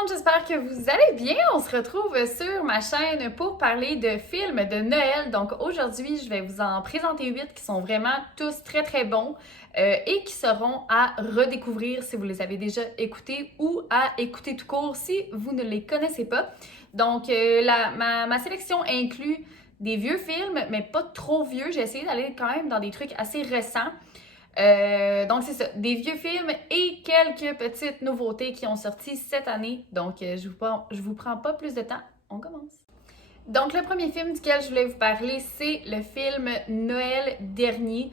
monde, j'espère que vous allez bien. On se retrouve sur ma chaîne pour parler de films de Noël. Donc aujourd'hui, je vais vous en présenter 8 qui sont vraiment tous très très bons et qui seront à redécouvrir si vous les avez déjà écoutés ou à écouter tout court si vous ne les connaissez pas. Donc ma sélection inclut des vieux films, mais pas trop vieux. J'ai essayé d'aller quand même dans des trucs assez récents. Donc c'est ça, des vieux films et quelques petites nouveautés qui ont sorti cette année. Donc je vous prends pas plus de temps, on commence. Donc le premier film duquel je voulais vous parler, c'est le film Noël dernier.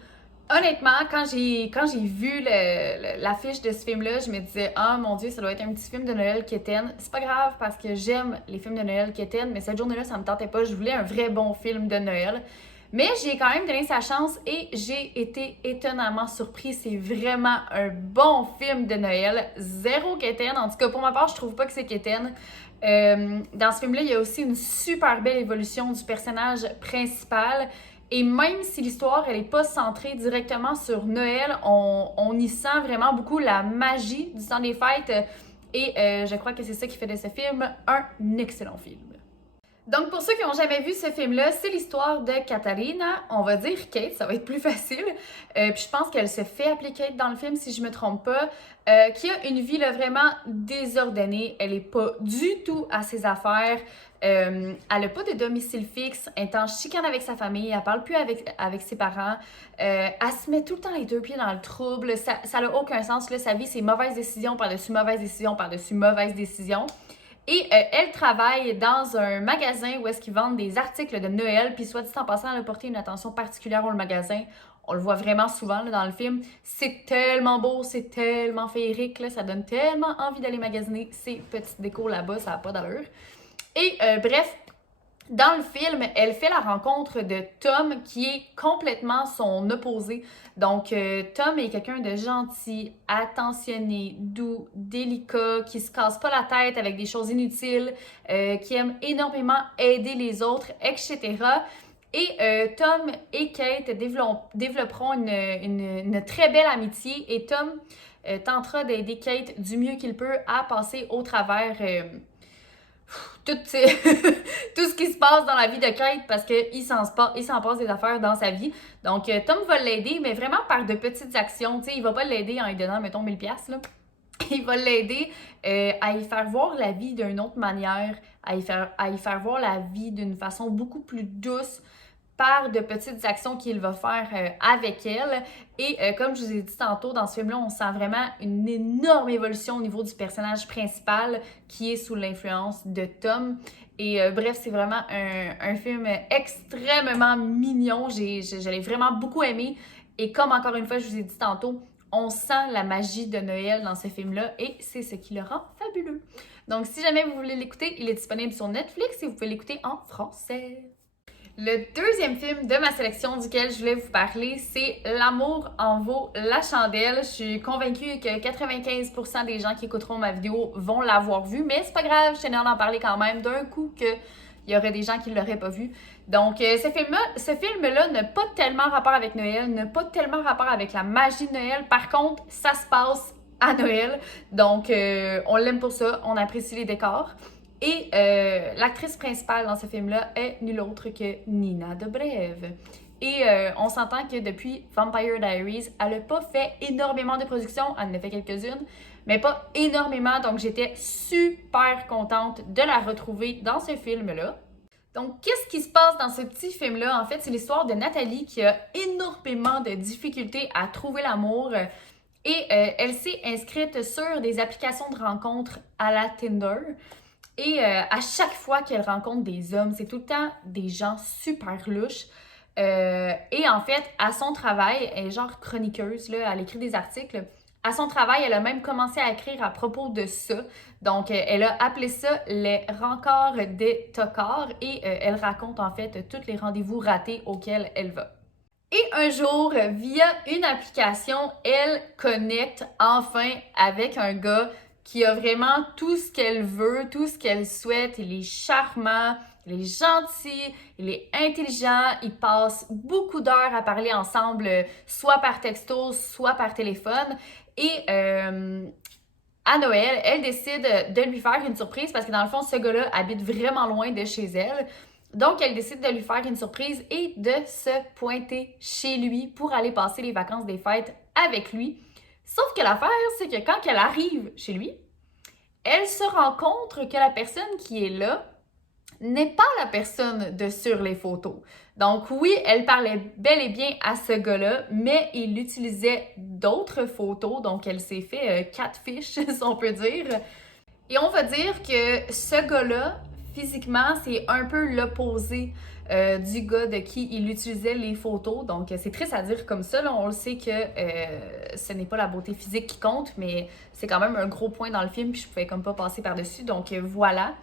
Honnêtement, quand j'ai vu l'affiche de ce film-là, je me disais « Ah mon Dieu, ça doit être un petit film de Noël quétaine. » C'est pas grave parce que j'aime les films de Noël quétaine, mais cette journée-là, ça me tentait pas. Je voulais un vrai bon film de Noël. Mais j'ai quand même donné sa chance et j'ai été étonnamment surprise. C'est vraiment un bon film de Noël. Zéro quétaine. En tout cas, pour ma part, je trouve pas que c'est quétaine. Dans ce film-là, il y a aussi une super belle évolution du personnage principal. Et même si l'histoire, elle n'est pas centrée directement sur Noël, on y sent vraiment beaucoup la magie du temps des fêtes. Et je crois que c'est ça qui fait de ce film un excellent film. Donc, pour ceux qui n'ont jamais vu ce film-là, c'est l'histoire de Catalina. On va dire Kate, ça va être plus facile. Puis je pense qu'elle se fait appeler Kate dans le film, si je me trompe pas. Qui a une vie là, vraiment désordonnée. Elle n'est pas du tout à ses affaires. Elle n'a pas de domicile fixe. Elle est en chicane avec sa famille. Elle parle plus avec ses parents. Elle se met tout le temps les deux pieds dans le trouble. Ça n'a aucun sens. Là, sa vie, c'est mauvaise décision par-dessus mauvaise décision par-dessus mauvaise décision. Et elle travaille dans un magasin où est-ce qu'ils vendent des articles de Noël. Puis soit dit en passant, elle a porté une attention particulière au magasin. On le voit vraiment souvent là, dans le film. C'est tellement beau, c'est tellement féerique. Là, ça donne tellement envie d'aller magasiner ces petites décos là-bas. Ça n'a pas d'allure. Et bref, dans le film, elle fait la rencontre de Tom qui est complètement son opposé. Donc, Tom est quelqu'un de gentil, attentionné, doux, délicat, qui se casse pas la tête avec des choses inutiles, qui aime énormément aider les autres, etc. Et Tom et Kate développeront une très belle amitié et Tom tentera d'aider Kate du mieux qu'il peut à passer au travers tout, tout ce qui se passe dans la vie de Kate parce qu'il s'en passe des affaires dans sa vie. Donc, Tom va l'aider, mais vraiment par de petites actions. Tu sais, il va pas l'aider en lui donnant, mettons, 1000$, là. Il va l'aider à y faire voir la vie d'une autre manière, à y faire voir la vie d'une façon beaucoup plus douce, par de petites actions qu'il va faire avec elle. Et comme je vous ai dit tantôt, dans ce film-là, on sent vraiment une énorme évolution au niveau du personnage principal qui est sous l'influence de Tom. Et bref, c'est vraiment un film extrêmement mignon. Je l'ai vraiment beaucoup aimé. Et comme encore une fois, je vous ai dit tantôt, on sent la magie de Noël dans ce film-là et c'est ce qui le rend fabuleux. Donc, si jamais vous voulez l'écouter, il est disponible sur Netflix et vous pouvez l'écouter en français. Le deuxième film de ma sélection duquel je voulais vous parler, c'est L'amour en vaut la chandelle. Je suis convaincue que 95% des gens qui écouteront ma vidéo vont l'avoir vu, mais c'est pas grave, je tenais à en parler quand même d'un coup qu'il y aurait des gens qui ne l'auraient pas vu. Donc, ce film-là n'a pas tellement rapport avec Noël, n'a pas tellement rapport avec la magie de Noël. Par contre, ça se passe à Noël. Donc, on l'aime pour ça, on apprécie les décors. Et l'actrice principale dans ce film-là est nulle autre que Nina Dobrev. Et on s'entend que depuis Vampire Diaries, elle n'a pas fait énormément de productions, elle en a fait quelques-unes, mais pas énormément, donc j'étais super contente de la retrouver dans ce film-là. Donc, qu'est-ce qui se passe dans ce petit film-là? En fait, c'est l'histoire de Nathalie qui a énormément de difficultés à trouver l'amour et elle s'est inscrite sur des applications de rencontres à la Tinder. Et à chaque fois qu'elle rencontre des hommes, c'est tout le temps des gens super louches. Et en fait, à son travail, elle est genre chroniqueuse, là, elle écrit des articles. À son travail, elle a même commencé à écrire à propos de ça. Donc, elle a appelé ça les rencarts des tocards et elle raconte en fait tous les rendez-vous ratés auxquels elle va. Et un jour, via une application, elle connecte enfin avec un gars qui a vraiment tout ce qu'elle veut, tout ce qu'elle souhaite. Il est charmant, il est gentil, il est intelligent. Ils passent beaucoup d'heures à parler ensemble, soit par texto, soit par téléphone. Et à Noël, elle décide de lui faire une surprise parce que dans le fond, ce gars-là habite vraiment loin de chez elle. Donc, elle décide de lui faire une surprise et de se pointer chez lui pour aller passer les vacances des fêtes avec lui. Sauf que l'affaire, c'est que quand elle arrive chez lui, elle se rend compte que la personne qui est là n'est pas la personne de sur les photos. Donc oui, elle parlait bel et bien à ce gars-là, mais il utilisait d'autres photos, donc elle s'est fait catfish, si on peut dire. Et on va dire que ce gars-là, physiquement, c'est un peu l'opposé du gars de qui il utilisait les photos. Donc, c'est triste à dire comme ça. Là. On le sait que ce n'est pas la beauté physique qui compte, mais c'est quand même un gros point dans le film, puis je pouvais comme pas passer par-dessus. Donc, voilà.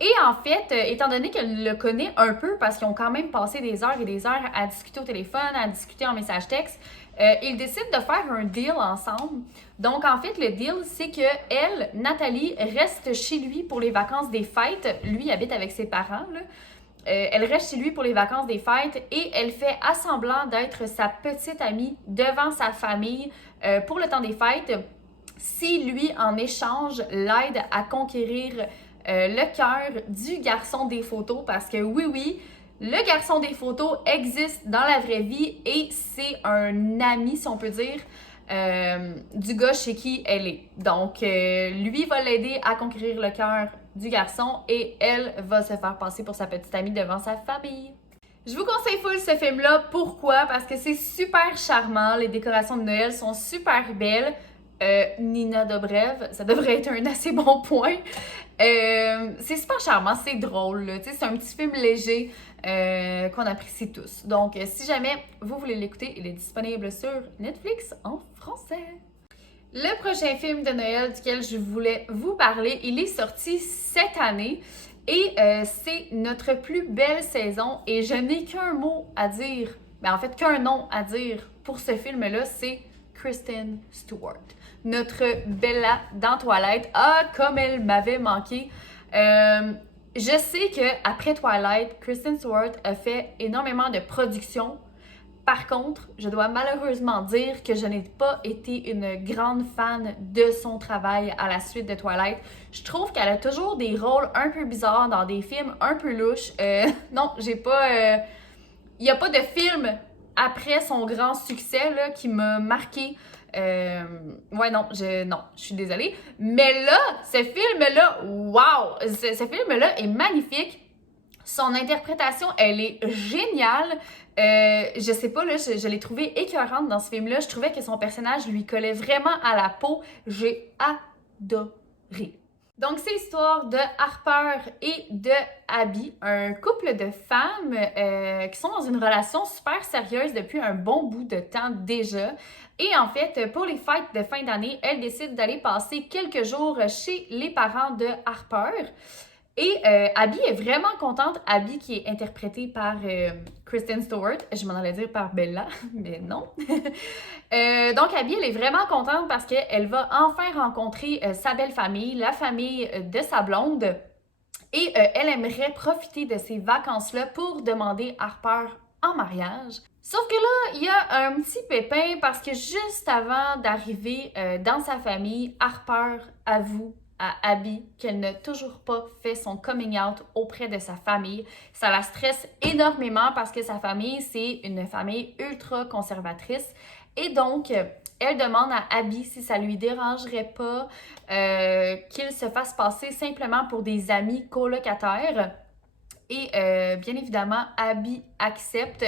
Et en fait, étant donné qu'elle le connaît un peu, parce qu'ils ont quand même passé des heures et des heures à discuter au téléphone, à discuter en message texte, ils décident de faire un deal ensemble. Donc, en fait, le deal, c'est que elle, Nathalie, reste chez lui pour les vacances des fêtes. Lui, il habite avec ses parents, là. Elle reste chez lui pour les vacances des fêtes et elle fait assemblant d'être sa petite amie devant sa famille pour le temps des fêtes si lui, en échange, l'aide à conquérir le cœur du garçon des photos parce que oui, le garçon des photos existe dans la vraie vie et c'est un ami, si on peut dire, du gars chez qui elle est. Donc, lui va l'aider à conquérir le cœur du garçon et elle va se faire passer pour sa petite amie devant sa famille. Je vous conseille full ce film-là. Pourquoi? Parce que c'est super charmant. Les décorations de Noël sont super belles. Nina Dobrev, ça devrait être un assez bon point. C'est super charmant, c'est drôle. C'est un petit film léger qu'on apprécie tous. Donc, si jamais vous voulez l'écouter, il est disponible sur Netflix en français. Le prochain film de Noël duquel je voulais vous parler, il est sorti cette année et c'est notre plus belle saison et je n'ai qu'un mot à dire, ben en fait qu'un nom à dire pour ce film-là, c'est Kristen Stewart. Notre Bella dans Twilight. Ah, comme elle m'avait manqué. Je sais qu'après Twilight, Kristen Stewart a fait énormément de productions. Par contre, je dois malheureusement dire que je n'ai pas été une grande fan de son travail à la suite de Twilight. Je trouve qu'elle a toujours des rôles un peu bizarres dans des films un peu louches. Non, j'ai pas... Il n'y a pas de film après son grand succès là, qui m'a marqué. Ouais, non, je suis désolée. Mais là, ce film-là, wow! Ce film-là est magnifique. Son interprétation, elle est géniale. Je sais pas, là, je l'ai trouvée écœurante dans ce film-là. Je trouvais que son personnage lui collait vraiment à la peau. J'ai adoré. Donc, c'est l'histoire de Harper et de Abby, un couple de femmes qui sont dans une relation super sérieuse depuis un bon bout de temps déjà. Et en fait, pour les fêtes de fin d'année, elle décide d'aller passer quelques jours chez les parents de Harper. Et Abby est vraiment contente. Abby qui est interprétée par Kristen Stewart. Je m'en allais dire par Bella, mais non. Donc Abby, elle est vraiment contente parce qu'elle va enfin rencontrer sa belle famille, la famille de sa blonde. Et elle aimerait profiter de ces vacances-là pour demander Harper en mariage. Sauf que là, il y a un petit pépin parce que juste avant d'arriver dans sa famille, Harper avoue à Abby qu'elle n'a toujours pas fait son coming out auprès de sa famille. Ça la stresse énormément parce que sa famille, c'est une famille ultra conservatrice. Et donc, elle demande à Abby si ça lui dérangerait pas qu'il se fasse passer simplement pour des amis colocataires. Et bien évidemment, Abby accepte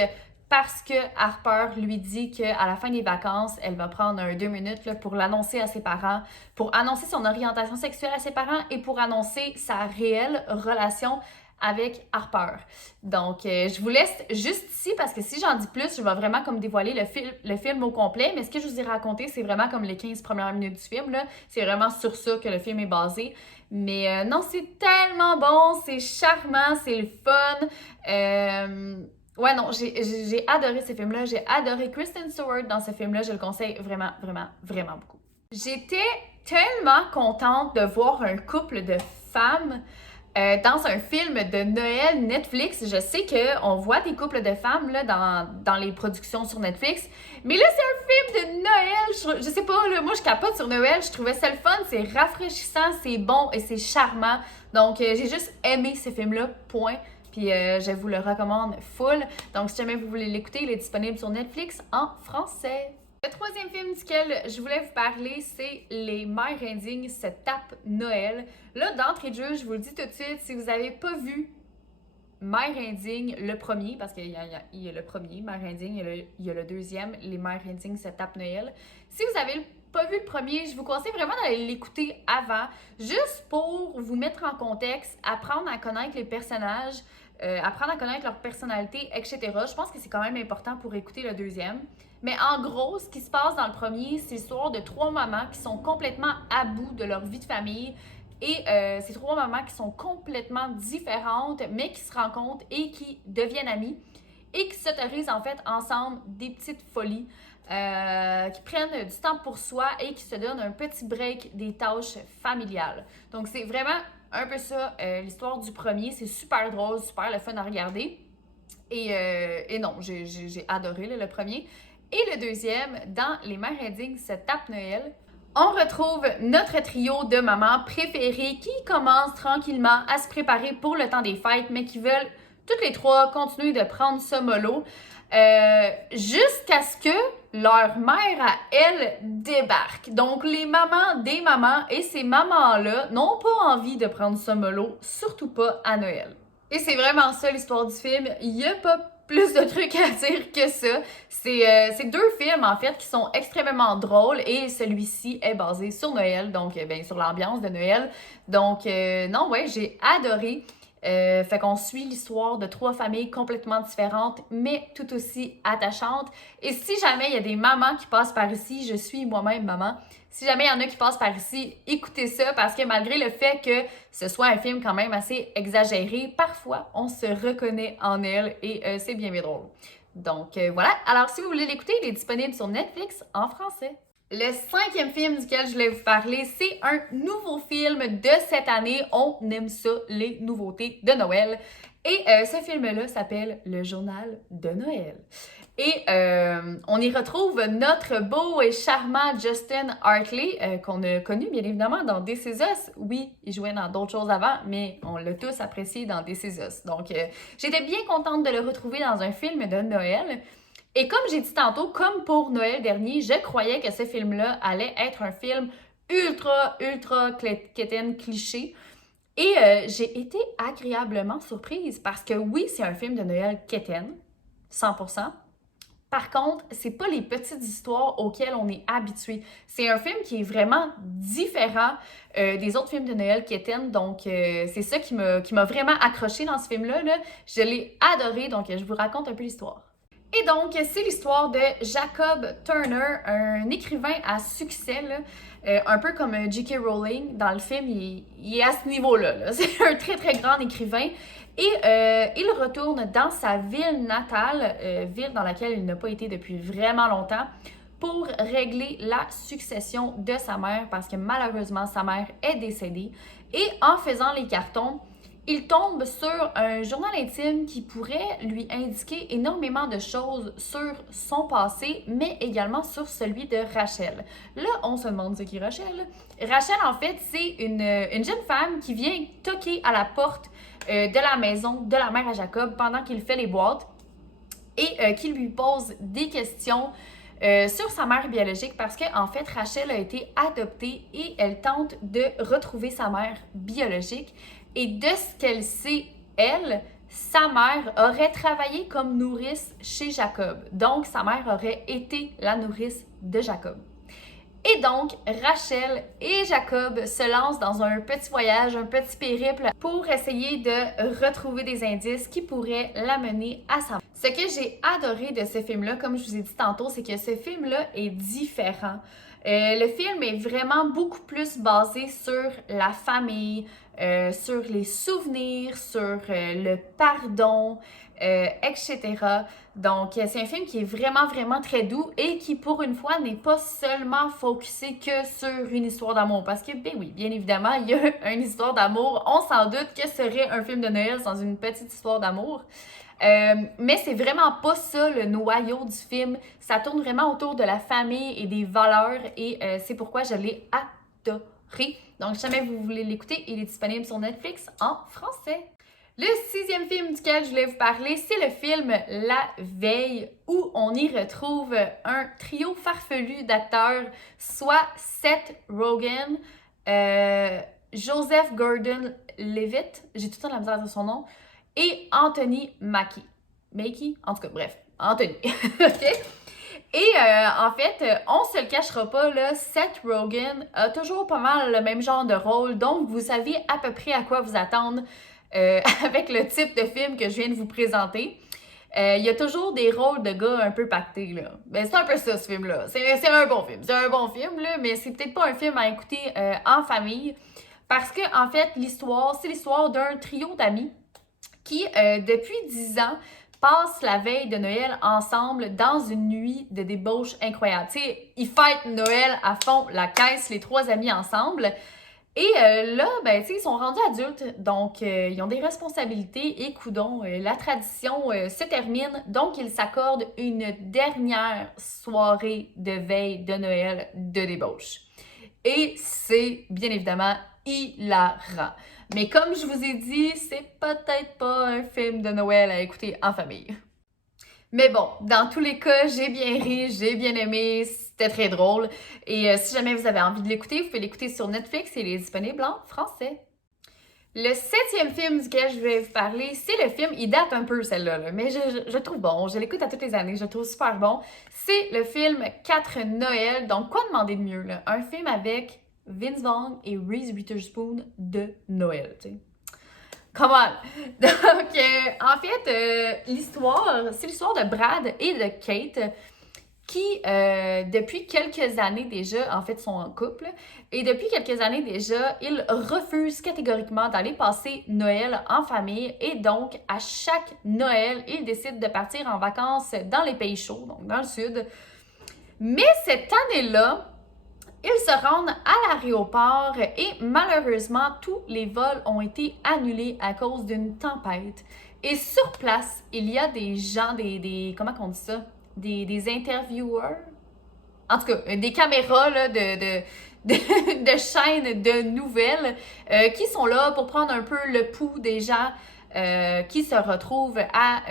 parce que Harper lui dit qu'à la fin des vacances, elle va prendre 2 minutes là, pour l'annoncer à ses parents, pour annoncer son orientation sexuelle à ses parents et pour annoncer sa réelle relation avec Harper. Donc, je vous laisse juste ici parce que si j'en dis plus, je vais vraiment comme dévoiler le film au complet. Mais ce que je vous ai raconté, c'est vraiment comme les 15 premières minutes du film. Là. C'est vraiment sur ça que le film est basé. Mais non, c'est tellement bon, c'est charmant, c'est le fun. Ouais, non, j'ai adoré ce film-là. J'ai adoré Kristen Stewart dans ce film-là. Je le conseille vraiment, vraiment, vraiment beaucoup. J'étais tellement contente de voir un couple de femmes dans un film de Noël Netflix. Je sais qu'on voit des couples de femmes là, dans les productions sur Netflix, mais là, c'est un film de Noël. Je sais pas, là, moi, je capote sur Noël. Je trouvais ça le fun, c'est rafraîchissant, c'est bon et c'est charmant. Donc, j'ai juste aimé ce film-là, point. Puis, je vous le recommande full. Donc, si jamais vous voulez l'écouter, il est disponible sur Netflix en français. Le troisième film duquel je voulais vous parler, c'est Les mères indignes se tapent Noël. Là, d'entrée de jeu, je vous le dis tout de suite, si vous n'avez pas vu Mères indignes, le premier, parce qu'il y a le premier, Mères indignes, il y a le deuxième, Les mères indignes se tapent Noël. Si vous avez pas vu le premier, je vous conseille vraiment d'aller l'écouter avant, juste pour vous mettre en contexte, apprendre à connaître les personnages, apprendre à connaître leur personnalité, etc. Je pense que c'est quand même important pour écouter le deuxième. Mais en gros, ce qui se passe dans le premier, c'est l'histoire de trois mamans qui sont complètement à bout de leur vie de famille. Et ces trois mamans qui sont complètement différentes, mais qui se rencontrent et qui deviennent amies et qui s'autorisent en fait ensemble des petites folies, qui prennent du temps pour soi et qui se donnent un petit break des tâches familiales. Donc c'est vraiment un peu ça, l'histoire du premier. C'est super drôle, super le fun à regarder. Et non, j'ai adoré là, le premier. Et le deuxième, dans Les mères indignes se tapent Noël, on retrouve notre trio de mamans préférées qui commencent tranquillement à se préparer pour le temps des fêtes, mais qui veulent toutes les trois continuer de prendre ce mollo jusqu'à ce que leur mère à elle débarque. Donc les mamans des mamans et ces mamans-là n'ont pas envie de prendre ce mollo, surtout pas à Noël. Et c'est vraiment ça l'histoire du film. Il n'y a pas plus de trucs à dire que ça. C'est deux films, en fait, qui sont extrêmement drôles et celui-ci est basé sur Noël, donc bien sur l'ambiance de Noël. Donc, non, ouais, j'ai adoré. Fait qu'on suit l'histoire de trois familles complètement différentes, mais tout aussi attachantes. Et si jamais il y a des mamans qui passent par ici, je suis moi-même maman, si jamais il y en a qui passent par ici, écoutez ça, parce que malgré le fait que ce soit un film quand même assez exagéré, parfois on se reconnaît en elle et c'est bien bien drôle. Donc voilà, alors si vous voulez l'écouter, il est disponible sur Netflix en français. Le cinquième film duquel je voulais vous parler, c'est un nouveau film de cette année. On aime ça, les nouveautés de Noël. Et ce film-là s'appelle Le Journal de Noël. Et on y retrouve notre beau et charmant Justin Hartley, qu'on a connu bien évidemment dans This Is Us. Oui, il jouait dans d'autres choses avant, mais on l'a tous apprécié dans This Is Us. Donc, j'étais bien contente de le retrouver dans un film de Noël. Et comme j'ai dit tantôt, comme pour Noël dernier, je croyais que ce film-là allait être un film ultra quétaine cliché. Et j'ai été agréablement surprise parce que oui, c'est un film de Noël quétaine, 100%. Par contre, c'est pas les petites histoires auxquelles on est habitué. C'est un film qui est vraiment différent des autres films de Noël quétaine. Donc, c'est ça qui m'a vraiment accroché dans ce film-là. Là. Je l'ai adoré, donc je vous raconte un peu l'histoire. Et donc, c'est l'histoire de Jacob Turner, un écrivain à succès, là, un peu comme J.K. Rowling. Dans le film, il est à ce niveau-là. Là. C'est un très grand écrivain. Et il retourne dans sa ville natale, ville dans laquelle il n'a pas été depuis vraiment longtemps, pour régler la succession de sa mère, parce que malheureusement, sa mère est décédée. Et en faisant les cartons, il tombe sur un journal intime qui pourrait lui indiquer énormément de choses sur son passé, mais également sur celui de Rachel. Là, on se demande c'est qui Rachel? Rachel, en fait, c'est une jeune femme qui vient toquer à la porte de la maison de la mère à Jacob pendant qu'il fait les boîtes et qui lui pose des questions sur sa mère biologique parce qu'en fait, Rachel a été adoptée et elle tente de retrouver sa mère biologique. Et de ce qu'elle sait, elle, sa mère aurait travaillé comme nourrice chez Jacob. Donc, sa mère aurait été la nourrice de Jacob. Et donc, Rachel et Jacob se lancent dans un petit voyage, un petit périple pour essayer de retrouver des indices qui pourraient l'amener à sa mère. Ce que j'ai adoré de ce film-là, comme je vous ai dit tantôt, c'est que ce film-là est différent. Le film est vraiment beaucoup plus basé sur la famille, sur les souvenirs, sur le pardon, etc. Donc, c'est un film qui est vraiment, vraiment très doux et qui, pour une fois, n'est pas seulement focusé que sur une histoire d'amour. Parce que, ben oui, bien évidemment, il y a une histoire d'amour. On s'en doute que ce serait un film de Noël sans une petite histoire d'amour. Mais c'est vraiment pas ça le noyau du film. Ça tourne vraiment autour de la famille et des valeurs et c'est pourquoi je l'ai adoré. Donc, si jamais vous voulez l'écouter, il est disponible sur Netflix en français. Le 6e film duquel je voulais vous parler, c'est le film La Veille, où on y retrouve un trio farfelu d'acteurs, soit Seth Rogen, Joseph Gordon-Levitt, j'ai tout le temps la misère de son nom, et Anthony Mackie. Mackie? En tout cas, bref, Anthony. OK? Et en fait, on se le cachera pas, là, Seth Rogen a toujours pas mal le même genre de rôle, donc vous savez à peu près à quoi vous attendre avec le type de film que je viens de vous présenter. Il y a toujours des rôles de gars un peu pactés, là. Ben, c'est un peu ça, ce film-là. C'est un bon film. C'est un bon film, là, mais c'est peut-être pas un film à écouter en famille. Parce que, en fait, c'est l'histoire d'un trio d'amis qui, depuis 10 ans, passent la veille de Noël ensemble dans une nuit de débauche incroyable. Tu sais, ils fêtent Noël à fond, la caisse, les 3 amis ensemble. Et là, ben, tu sais, ils sont rendus adultes, donc ils ont des responsabilités et coudonc, la tradition se termine, donc ils s'accordent une dernière soirée de veille de Noël de débauche. Et c'est bien évidemment hilarant. Mais comme je vous ai dit, c'est peut-être pas un film de Noël à écouter en famille. Mais bon, dans tous les cas, j'ai bien ri, j'ai bien aimé, c'était très drôle. Et si jamais vous avez envie de l'écouter, vous pouvez l'écouter sur Netflix, il est disponible en français. Le 7e film duquel je vais vous parler, c'est le film, il date un peu celle-là, là, mais je le trouve bon, je l'écoute à toutes les années, je le trouve super bon. C'est le film 4 Noël, donc quoi demander de mieux, là? Un film avec Vince Vaughn et Reese Witherspoon de Noël, tu sais. Come on! Donc, en fait, c'est l'histoire de Brad et de Kate qui, depuis quelques années déjà, en fait, sont en couple. Et depuis quelques années déjà, ils refusent catégoriquement d'aller passer Noël en famille. Et donc, à chaque Noël, ils décident de partir en vacances dans les pays chauds, donc dans le sud. Mais cette année-là, ils se rendent à l'aéroport et malheureusement, tous les vols ont été annulés à cause d'une tempête. Et sur place, il y a des gens, comment on dit ça? Des intervieweurs? En tout cas, des caméras là, de chaînes de nouvelles qui sont là pour prendre un peu le pouls des gens qui se retrouvent à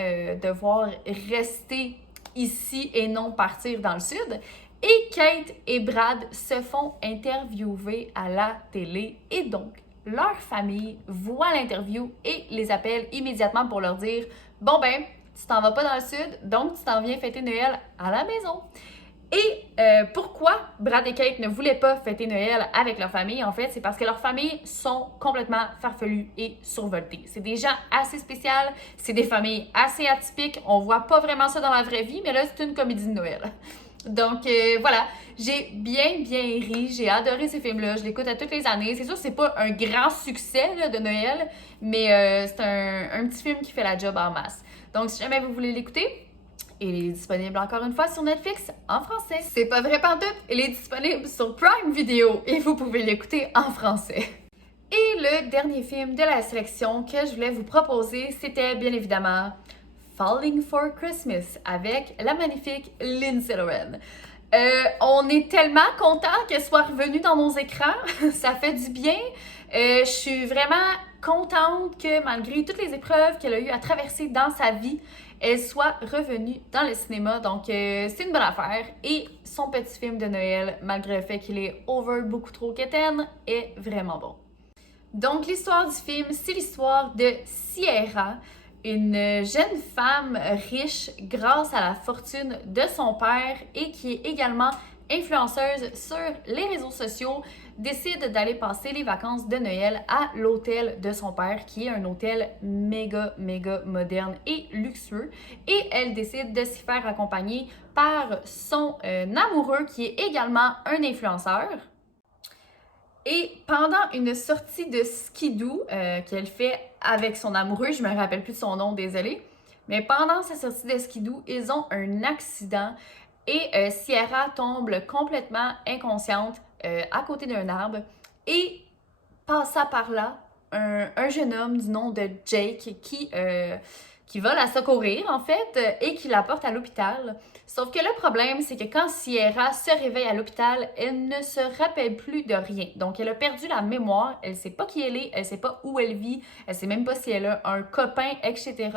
devoir rester ici et non partir dans le sud. Et Kate et Brad se font interviewer à la télé et donc leur famille voit l'interview et les appelle immédiatement pour leur dire « Bon ben, tu t'en vas pas dans le sud, donc tu t'en viens fêter Noël à la maison. » Et pourquoi Brad et Kate ne voulaient pas fêter Noël avec leur famille, en fait, c'est parce que leurs familles sont complètement farfelues et survoltées. C'est des gens assez spéciaux, c'est des familles assez atypiques, on voit pas vraiment ça dans la vraie vie, mais là, c'est une comédie de Noël. Donc voilà, j'ai bien ri, j'ai adoré ces films-là, je l'écoute à toutes les années. C'est sûr que c'est pas un grand succès là, de Noël, mais c'est un petit film qui fait la job en masse. Donc si jamais vous voulez l'écouter, il est disponible encore une fois sur Netflix en français. C'est pas vrai pantoute, il est disponible sur Prime Video et vous pouvez l'écouter en français. Et le dernier film de la sélection que je voulais vous proposer, c'était bien évidemment Falling for Christmas avec la magnifique Lindsay Lohan. On est tellement content qu'elle soit revenue dans nos écrans, ça fait du bien. Je suis vraiment contente que malgré toutes les épreuves qu'elle a eu à traverser dans sa vie, elle soit revenue dans le cinéma. Donc c'est une bonne affaire. Et son petit film de Noël, malgré le fait qu'il est over beaucoup trop quétaine, est vraiment bon. Donc l'histoire du film, c'est l'histoire de Sierra, une jeune femme riche grâce à la fortune de son père et qui est également influenceuse sur les réseaux sociaux, décide d'aller passer les vacances de Noël à l'hôtel de son père, qui est un hôtel méga moderne et luxueux. Et elle décide de s'y faire accompagner par son amoureux, qui est également un influenceur. Et pendant une sortie de skidoo qu'elle fait avec son amoureux, je me rappelle plus de son nom, désolée, mais pendant sa sortie de skidoo, ils ont un accident et Sierra tombe complètement inconsciente à côté d'un arbre et passa par là un jeune homme du nom de Jake qui va la secourir, en fait, et qui la porte à l'hôpital. Sauf que le problème, c'est que quand Sierra se réveille à l'hôpital, elle ne se rappelle plus de rien. Donc, elle a perdu la mémoire, elle sait pas qui elle est, elle sait pas où elle vit, elle sait même pas si elle a un copain, etc.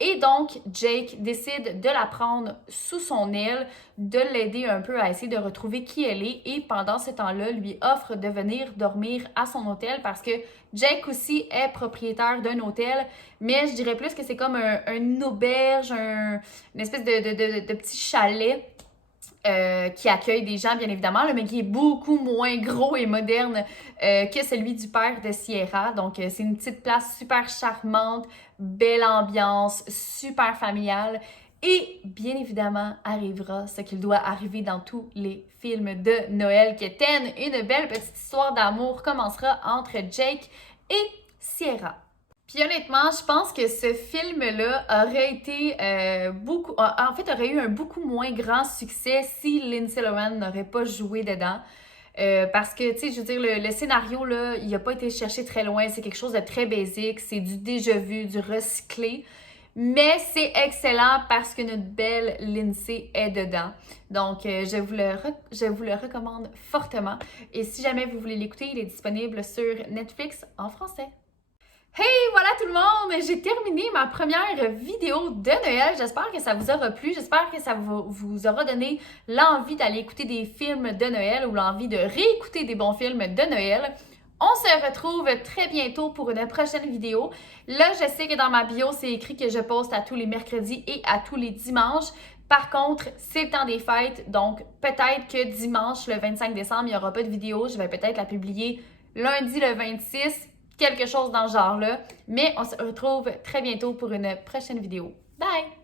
Et donc, Jake décide de la prendre sous son aile, de l'aider un peu à essayer de retrouver qui elle est et pendant ce temps-là, lui offre de venir dormir à son hôtel parce que Jake aussi est propriétaire d'un hôtel, mais je dirais plus que c'est comme une auberge, une espèce de petit chalet qui accueille des gens, bien évidemment, là, mais qui est beaucoup moins gros et moderne que celui du père de Sierra. Donc, c'est une petite place super charmante, belle ambiance, super familiale. Et bien évidemment, arrivera ce qu'il doit arriver dans tous les films de Noël qui tiennent. Une belle petite histoire d'amour commencera entre Jake et Sierra. Puis honnêtement, je pense que ce film-là aurait été en fait, aurait eu un beaucoup moins grand succès si Lindsay Lohan n'aurait pas joué dedans. Parce que, tu sais, je veux dire, le scénario, là, il n'a pas été cherché très loin. C'est quelque chose de très basique. C'est du déjà vu, du recyclé. Mais c'est excellent parce que notre belle Lindsay est dedans. Donc, je vous le recommande fortement. Et si jamais vous voulez l'écouter, il est disponible sur Netflix en français. Hey, voilà tout le monde! J'ai terminé ma première vidéo de Noël. J'espère que ça vous aura plu. J'espère que ça vous aura donné l'envie d'aller écouter des films de Noël ou l'envie de réécouter des bons films de Noël. On se retrouve très bientôt pour une prochaine vidéo. Là, je sais que dans ma bio, c'est écrit que je poste à tous les mercredis et à tous les dimanches. Par contre, c'est le temps des fêtes, donc peut-être que dimanche, le 25 décembre, il n'y aura pas de vidéo. Je vais peut-être la publier lundi le 26, quelque chose dans ce genre-là. Mais on se retrouve très bientôt pour une prochaine vidéo. Bye!